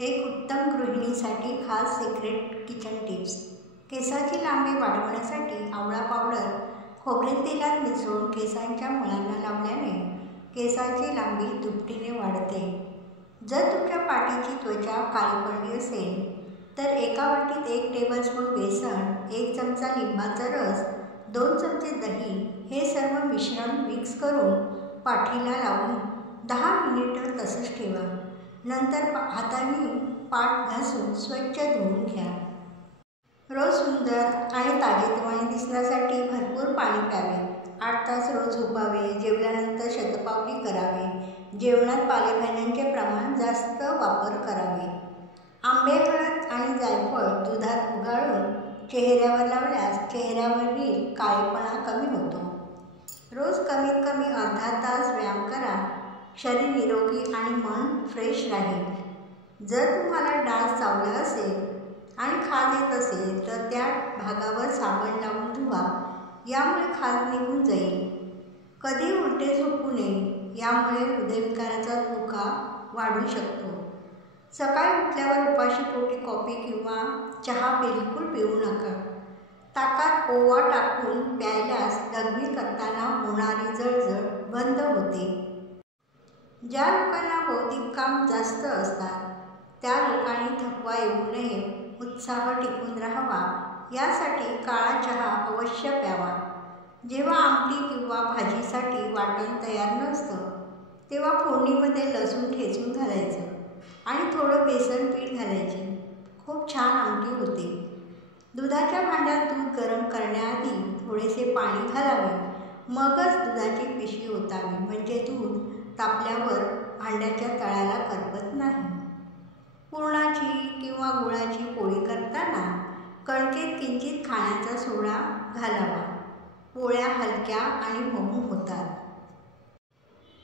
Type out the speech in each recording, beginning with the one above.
एक उत्तम गृहिणीसाठी खास सिक्रेट किचन टिप्स। केसाची लांबी वाढवण्यासाठी आवळा पावडर खोबरेल तेलात मिसळून केसांच्या मुळांना लावल्याने केसाची लांबी दुपटीने वाढते। जर तुमच्या पाठीची त्वचा काळी पडली असेल तर एका वाटीत 1 टेबलस्पून बेसन, 1 चमचा लिंबाचा रस, 2 चमचे दही हे सर्व मिश्रण मिक्स करून पाठीला लावून 10 मिनिटे तसंच ठेवा। नंतर हाताने पाठ घासून स्वच्छ धुवून घ्या। रोज सुंदर आणि ताजेतवाने दिसण्यासाठी भरपूर पाणी प्यावे, 8 तास रोज झोपावे, जेवल्यानंतर शतपावली करावे, जेवणात पालेभाज्यांचे प्रमाण जास्त वापर करावे। आंबे, हळद आणि जायफळ दुधात उगाळून चेहऱ्यावर लावल्यास चेहऱ्यावरील काळेपणा कमी होतो। रोज कमीत कमी अर्धा तास व्यायाम करा, शरीर निरोगी आणि मन फ्रेश राहील। जर तुम्हाला डास चावला असेल आणि खाज येत असेल तर त्या भागावर साबण लावून धुवा, यामुळे खाज निघून जाईल। कधी उलटे झोपू नये, यामुळे हृदयविकाराचा धोका वाढू शकतो। सकाळी उठल्यावर उपाशीपोटी कॉफी किंवा चहा बिलकुल पिऊ नका। ताकात ओवा टाकून प्यायल्यास लघवी करताना होणारी जळजळ बंद होते। ज्या लोकांना बौद्धिक काम जास्त असतात त्या लोकांनी थकवा येऊ नये, उत्साह टिकून राहावा यासाठी काळा चहा अवश्य प्यावा। जेव्हा आमटी किंवा भाजीसाठी वाटण तयार नसतं तेव्हा फोडणीमध्ये लसूण ठेचून घालायचं आणि थोडं बेसन पीठ घालायचे, खूप छान आमटी होते। दुधाच्या भांड्यात दूध गरम करण्याआधी थोडेसे पाणी घालावे, मगच दुधाची पिशवी ओतावी, म्हणजे दूध तापल्यावर भांड्याच्या तळाला करपत नाही। पुरणाची किंवा गुळाची पोळी करताना कणकेत किंचित खाण्याचा सोडा घालावा, पोळ्या हलक्या आणि मऊ होतात।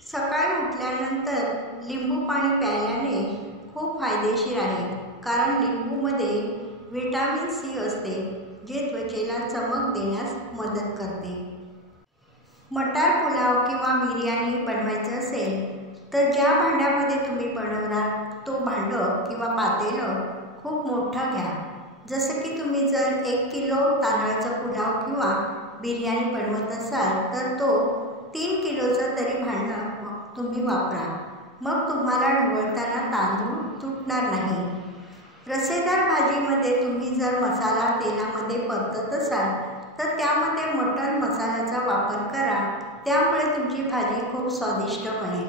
सकाळी उठल्यानंतर लिंबू पाणी प्यायल्याने खूप फायदेशीर आहे, कारण लिंबूमध्ये व्हिटॅमिन सी असते, जे त्वचेला चमक देण्यास मदत करते। मटार पुलाव किंवा बिर्याणी बनवायचं असेल तर ज्या भांड्यामध्ये तुम्ही बनवणार तो भांडं किंवा पातेलं खूप मोठं घ्या। जसं की तुम्ही जर 1 किलो तांदळाचा पुलाव किंवा बिर्याणी बनवत असाल तर तो 3 किलोचं तरी भांडं तुम्ही वापरा, मग तुम्हाला ढवळताना तांदूळ तुटणार नाही। रस्सेदार भाजीमध्ये तुम्ही जर मसाला तेलामध्ये परतत असाल तर त्यामध्ये मटण मसाल्याचा वापर करा, त्यामुळे तुमची भाजी खूप स्वादिष्ट बनेल।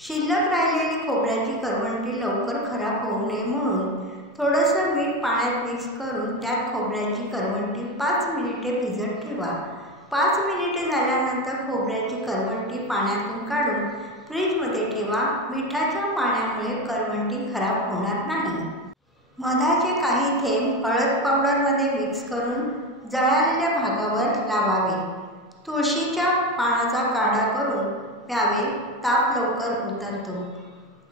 शिल्लक राहिलेली खोबऱ्याची करवंटी लवकर खराब होऊ नये म्हणून थोडंसं मीठ पाण्यात मिक्स करून त्यात खोबऱ्याची करवंटी 5 मिनिटे भिजत ठेवा। 5 मिनिटे झाल्यानंतर खोबऱ्याची करवंटी पाण्यातून काढून फ्रीजमध्ये ठेवा, मिठाच्या पाण्यामुळे करवंटी खराब होणार नाही। मधाचे काही थेंब हळद पावडरमध्ये मिक्स करून जळालेल्या भागावर लावावे। तुळशीच्या पानाचा काढा करून प्यावे, ताप लवकर उतरतो।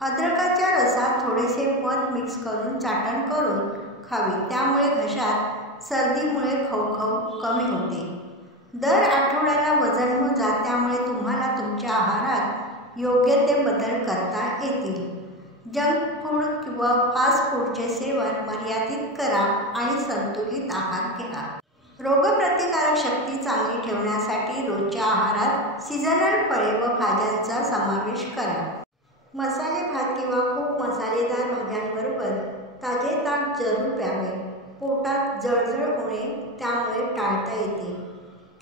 अद्रकाच्या रसात थोडेसे मध मिक्स करून चाटण करून खावे, त्यामुळे घशात सर्दीमुळे खवखव कमी होते। दर आठवड्याला वजन मोजा, त्यामुळे तुम्हाला तुमच्या आहारात योग्य ते बदल करता येतील। जंक फूड किंवा फास्ट फूडचे सेवन मर्यादित करा आणि संतुलित आहार घ्या। रोगप्रतिकारक शक्ती चांगली ठेवण्यासाठी रोजच्या आहारात सीझनल फळे व भाज्यांचा समावेश करा। मसाले भात किंवा खूप मसालेदार भाज्यांबरोबर ताजे ताक जरूर प्यावे, पोटात जळजळ होणे त्यामुळे टाळता येते।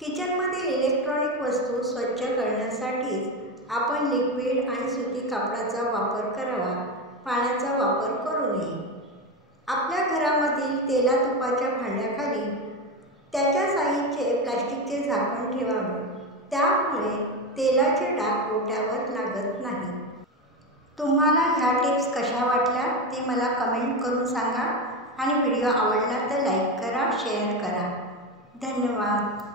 किचनमधील इलेक्ट्रॉनिक वस्तू स्वच्छ करण्यासाठी आपण लिक्विड आणि सुती कापडाचा वापर करावा, पाण्याचा वापर करू नये। आपल्या घरामधील तेला तुपाच्या भांड्याखाली त्याच्या साईजचे प्लास्टिकचे झाकण ठेवावे, त्यामुळे तेलाचे डाग ओट्यावर लागत नाही। तुम्हाला ह्या टिप्स कशा वाटल्या ते मला कमेंट करून सांगा आणि व्हिडिओ आवडला तर लाईक करा, शेअर करा। धन्यवाद।